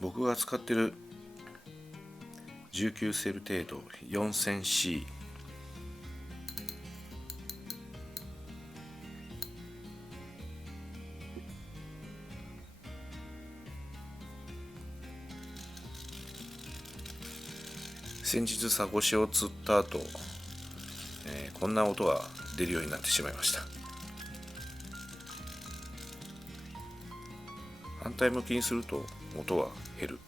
僕が使ってる19セル程度 4000C、先日サゴシを釣った後、こんな音が出るようになってしまいました。反対向きにすると音は減る。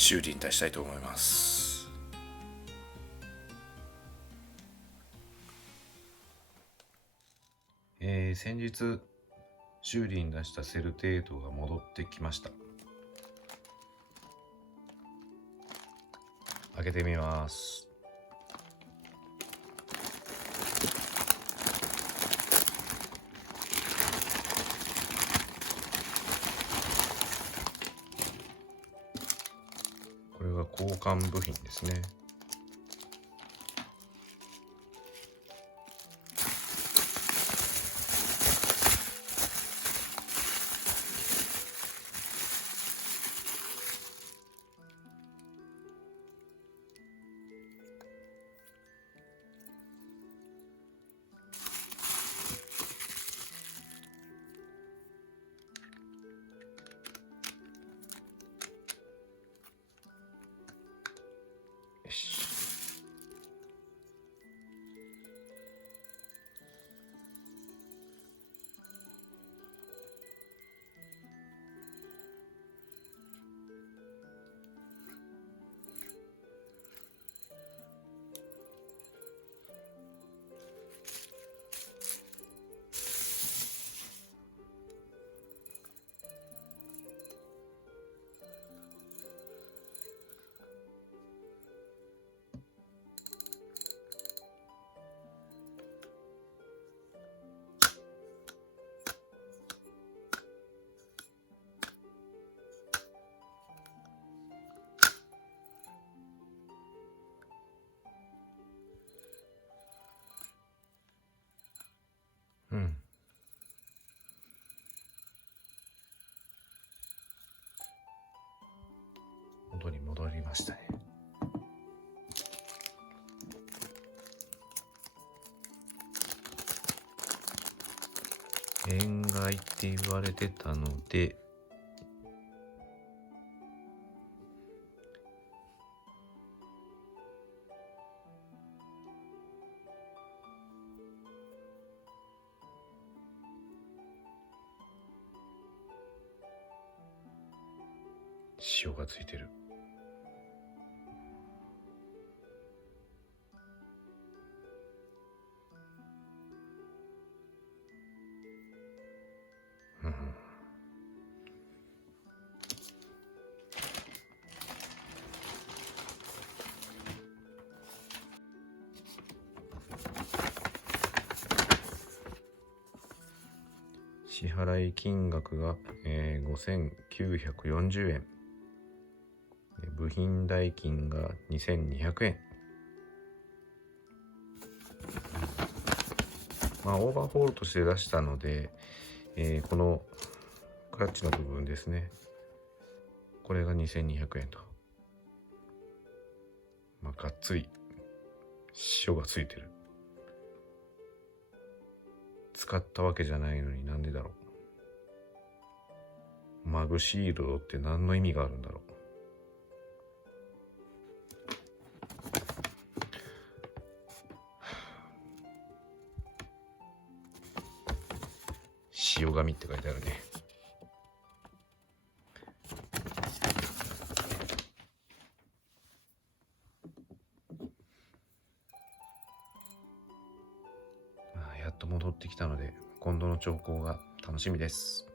修理に出したいと思います。先日修理に出したセルテートが戻ってきました。開けてみます。これが交換部品ですね。よし。元に戻りましたね。塩害って言われてたので、塩がついてる。支払い金額が、5940円。部品代金が2200円。オーバーホールとして出したので、このクラッチの部分ですね。これが2200円と。がっつり塩がついてる。使ったわけじゃないのになんでだろう。マグシールドって何の意味があるんだろう。塩紙って書いてあるね。やっと戻ってきたので今度の兆候が楽しみです。